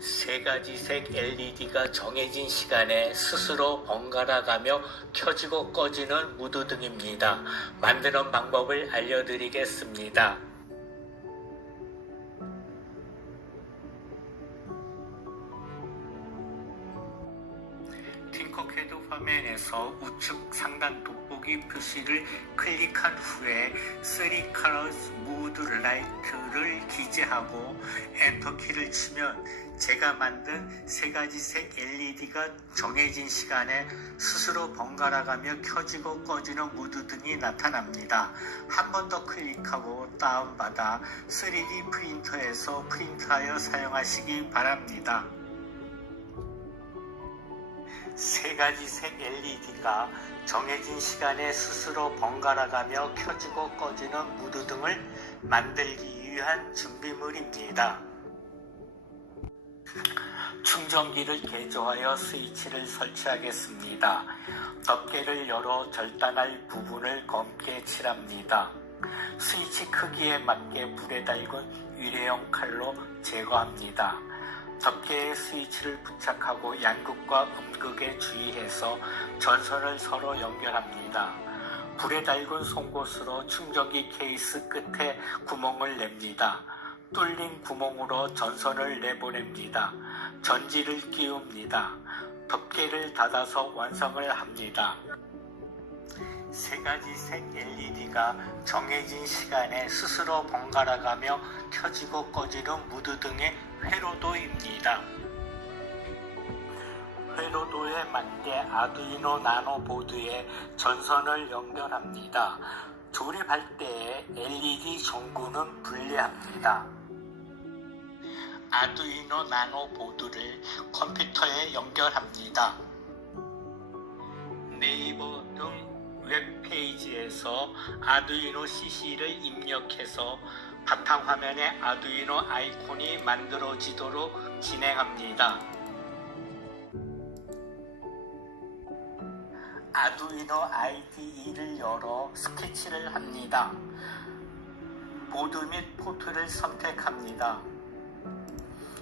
세 가지 색 LED가 정해진 시간에 스스로 번갈아 가며 켜지고 꺼지는 무드등입니다. 만드는 방법을 알려드리겠습니다. 팅커캐드 화면에서 우측 상단 돋 보기 표시를 클릭한 후에 3 Colors Mood Light를 기재하고 엔터 키를 치면 제가 만든 세 가지 색 LED가 정해진 시간에 스스로 번갈아가며 켜지고 꺼지는 무드 등이 나타납니다. 한 번 더 클릭하고 다운받아 3D 프린터에서 프린트하여 사용하시기 바랍니다. 세 가지 색 LED가 정해진 시간에 스스로 번갈아가며 켜지고 꺼지는 무드등을 만들기 위한 준비물입니다. 충전기를 개조하여 스위치를 설치하겠습니다. 덮개를 열어 절단할 부분을 검게 칠합니다. 스위치 크기에 맞게 불에 달군 유래형 칼로 제거합니다. 덮개에 스위치를 부착하고 양극과 음극에 주의해서 전선을 서로 연결합니다. 불에 달군 송곳으로 충전기 케이스 끝에 구멍을 냅니다. 뚫린 구멍으로 전선을 내보냅니다. 전지를 끼웁니다. 덮개를 닫아서 완성을 합니다. 세 가지 색 LED가 정해진 시간에 스스로 번갈아가며 켜지고 꺼지는 무드 등의 회로도입니다. 회로도에 맞게 아두이노 나노 보드에 전선을 연결합니다. 조립할 때에 LED 전구는 분리합니다. 아두이노 나노 보드를 컴퓨터에 연결합니다. 네이버 등 웹페이지에서 아두이노 CC를 입력해서 바탕화면에 아두이노 아이콘이 만들어지도록 진행합니다. 아두이노 IDE를 열어 스케치를 합니다. 보드 및 포트를 선택합니다.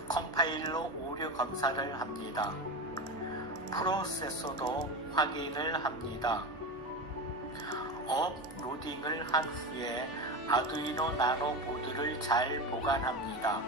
컴파일러 오류 검사를 합니다. 프로세서도 확인을 합니다. 업로딩을 한 후에 아두이노 나노 보드를 잘 보관합니다.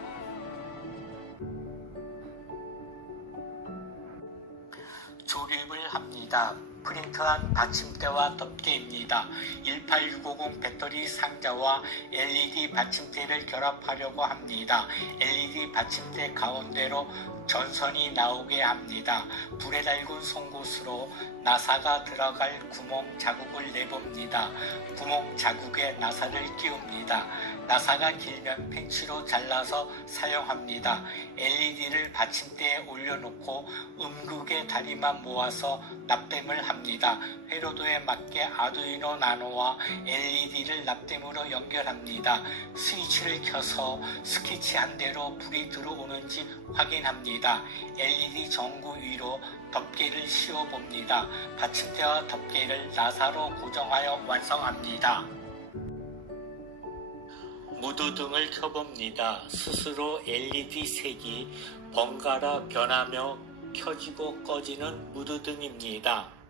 조립을 합니다. 프린트한 받침대와 덮개입니다. 18650 배터리 상자와 LED 받침대를 결합하려고 합니다. LED 받침대 가운데로 전선이 나오게 합니다. 불에 달군 송곳으로 나사가 들어갈 구멍 자국을 내봅니다. 구멍 자국에 나사를 끼웁니다. 나사가 길면 펜치로 잘라서 사용합니다. LED를 받침대에 올려놓고 음극의 다리만 모아서 납땜을 합니다. 회로도에 맞게 아두이노 나노와 LED를 납땜으로 연결합니다. 스위치를 켜서 스케치한 대로 불이 들어오는지 확인합니다. LED 전구 위로 덮개를 씌워 봅니다. 받침대와 덮개를 나사로 고정하여 완성합니다. 무드등을 켜봅니다. 스스로 LED 색이 번갈아 변하며 켜지고 꺼지는 무드등입니다.